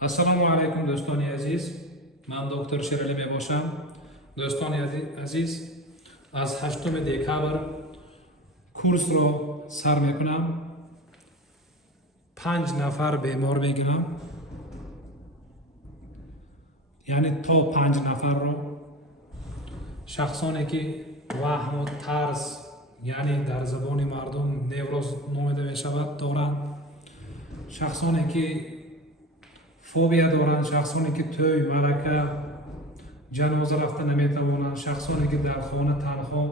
Ассалому алайкум дӯстони азиз, ман доктор Шералӣ мебошам. Дӯстони азиз, аз 8 декабр курсро сар мекунам. 5 нафар бемор мегирам, яъне то 5 нафарро. шахсоне ки ваҳму тарс, яъне дар забони мардум невроз номида мешавад, доранд. шахсоне ки фобия доранд, шахсоне ки тӯй, марака, ҷаноза рафта наметавонанд, шахсоне ки дар хона танҳо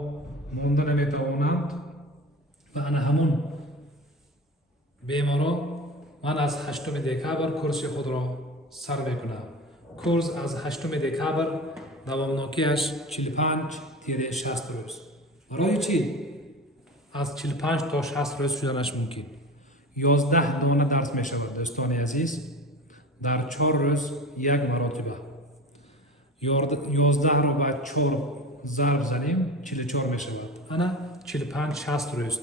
монда наметавонанд ва ана ҳамун беморо ман аз 8 декабр курси худро сар мекунам. курс аз 8 декабр давомнокиаш 45-60 рӯз. барои чӣ аз 45 то 60 рӯз шуданаш мумкин? 11 дона дарс мешавад дӯстони азиз, дар 4 рӯз як маротиба. 11-ро ба 4 зарб занем 44 мешавад. ана 45-60 рӯз.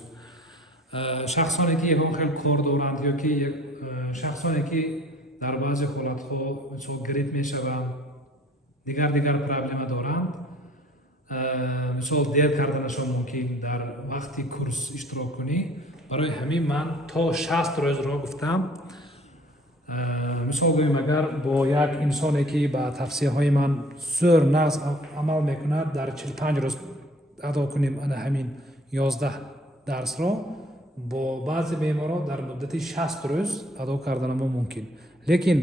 шахсоне ки ягон хел кор доранд ё ки шахсоне ки дар баъзе ҳолатҳо мисол грип мешаванд, дигар проблема доранд, мисол дер карданашон мумкин дар вақти курс иштирок кунӣ. барои ҳамин ман то 60 рӯзро гуфтам. мисол гӯем, агар бо як инсоне ки ба тавсияҳои ман зӯр нағз амал мекунад, дар 45 рӯз адо кунем ана ҳамин 11 дарсро, бо баъзе беморро дар муддати 60 рӯз адо карданамон мумкин. лекин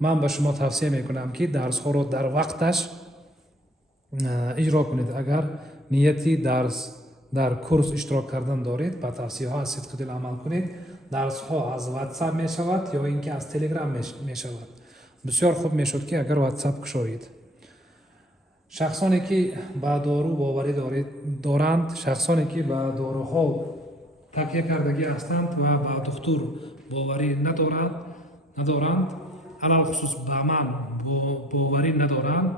ман ба шумо тавсия мекунам ки дарсҳоро дар вақташ иҷро кунед. агар нияти дарс дар курс иштирок кардан доред, ба тавсияҳо аз сидқи дил амал кунед. дарсҳо аз WhatsApp мешавад ё ин ки аз Telegram мешавад. бисёр хуб мешуд ки агар WhatsApp кушоед. шахсоне ки ба дору боварӣ доранд, шахсоне ки ба доруҳо такя кардагӣ ҳастанд ва ба духтур боварӣ надоранд, алал хусус ба ман боварӣ надоранд,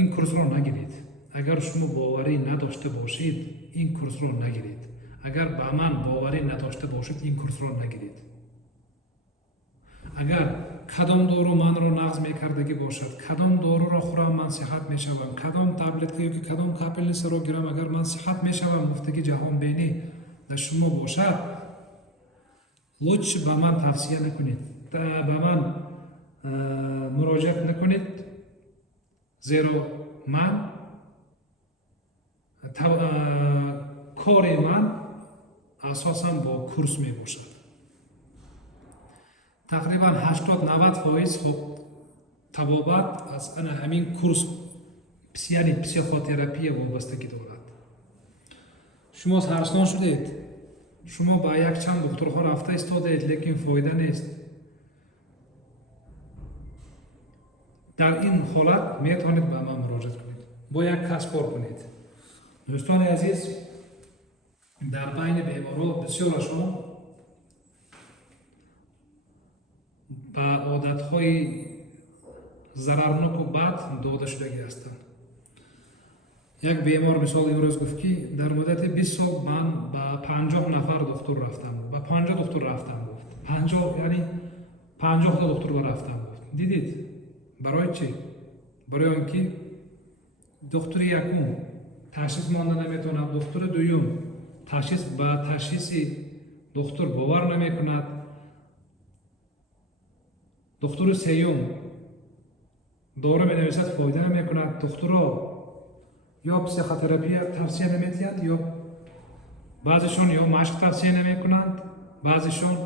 ин курсро нагиред. агар шумо боварӣ надошта бошед, ин курсро нагиред. агар ба ман боварӣ надошта бошед, ин курсро нагиред. агар кадом дору манро нағз мекардагӣ бошад, кадом доруро хӯрам ман сиҳат мешавам, кадом таблетка ёки кадом капелнисаро гирам, агар ман сиҳат мешавам, гуфтаги ҷаҳонбинӣ дар шумо бошад, лутф ба ман тавсия накунед, ба ман муроҷиат накунед, зеро ман кори ман асосан бо курс мебошад. тақрибан 80-90% табобат аз ана ҳамин курс, яъне психотерапия вобастагӣ дорад. шумо тарсон шудед, шумо ба якчанд духтурҳо рафта истодед, лекин фоида нест. дар ин ҳолат метавонед ба ман муроҷиат кунед, бо як кас кор кунед. дӯстони азиз, дар байни беморҳо бисёрашон ба одатҳои зарарноку бад дода шудагӣ ҳастанд. як бемор мисол имрӯз гуфт ки дар муддати 20 сол ман ба 50 нафар духтур рафтам, ба 50 духтур рафтам гуфт. 50, яъне 50 та духтур рафтам гуфт. дидед? барои чӣ? барои он ки духтури якум ташхис монда наметавонад, духтури дуюм ба ташхиси духтур бовар намекунад, духтури сеюм дору менависад, фоида намекунад, духтурро ё психотерапия тавсия наметиҳад, ё баъзешон ё машқ тавсия намекунанд, баъзешон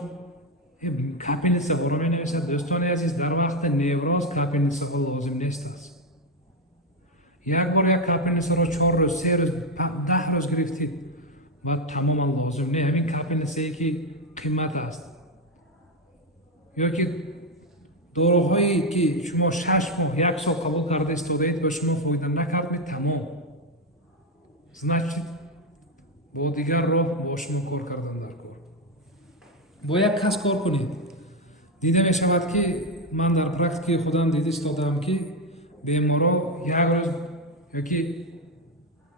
капелнисаҳоро менависад. дӯстони азиз, дар вақти невроз капелнисаҳо лозим нест аст. як бор як капелнисаро 4 рӯз, 3 рӯз, 10 рӯз гирифтид ва тамоман лозим не. ҳамин капелнисае ки қимат аст, ё ки доруҳое ки шумо 6 моҳ, 1 сол қабул карда истодаед, ба шумо фоида накард, тамом. значит бо дигар роҳ бо шумо кор кардан дар кор. бо як кас кор кунед. дида мешавад ки ман дар практикаи худам дида истодам ки беморро як рӯз ёки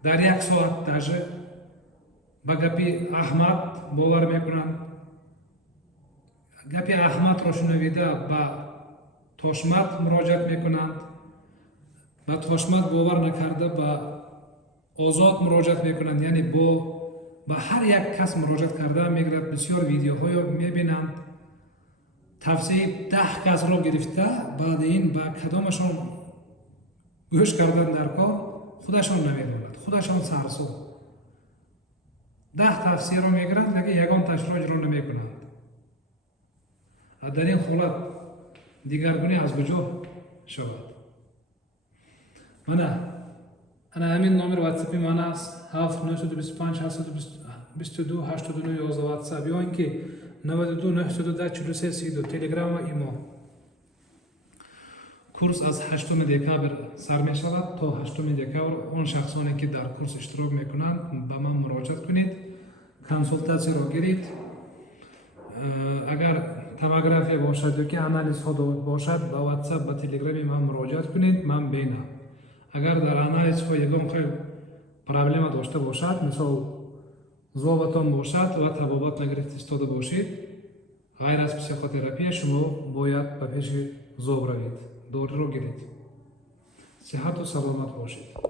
дар 1 соат даже ба гапи Аҳмад бовар мекунанд, гапи Аҳмадро шунавида ба Тошмат муроҷиат мекунанд, ба Тошмат бовар накарда ба Озод муроҷиат мекунанд, яъне ба ҳар як кас муроҷиат карда мегирад. Бисёр видеоҳоро мебинанд. Тавсеи 10 касро гирифта, баъди ин ба кадомашон гӯш кардан дар кор худашон намедонад, худашон сарсуд. 10 тавсеро мегиранд, лекин ягон ташро иҷро намекунанд. дар ин ҳолат дигаргунӣ аз куҷо шавад? Мана ана ҳамин номери ватсапи ман аст 7925 722 89 11 ватсап ё ин ки 92 910 43 32 телеграм ва имо. Курс аз 8 декабр сар мешавад. То 8 декабр он шахсоне ки дар курс иштирок мекунанд ба ман муроҷиат кунед, консултатсияро гиред. Агар томография бошад ёки анализҳо бошад, ба ватсап ба телеграми ман муроҷиат кунед, ман бенам. Агар дар анализҳо ягон хел проблема дошта бошад, мисол зобатон бошад ва табобат нагирифта истода бошед, ғайр аз психотерапия, шумо бояд ба пеши зоб равед, дориро гиред. Сиҳату саломат бошед.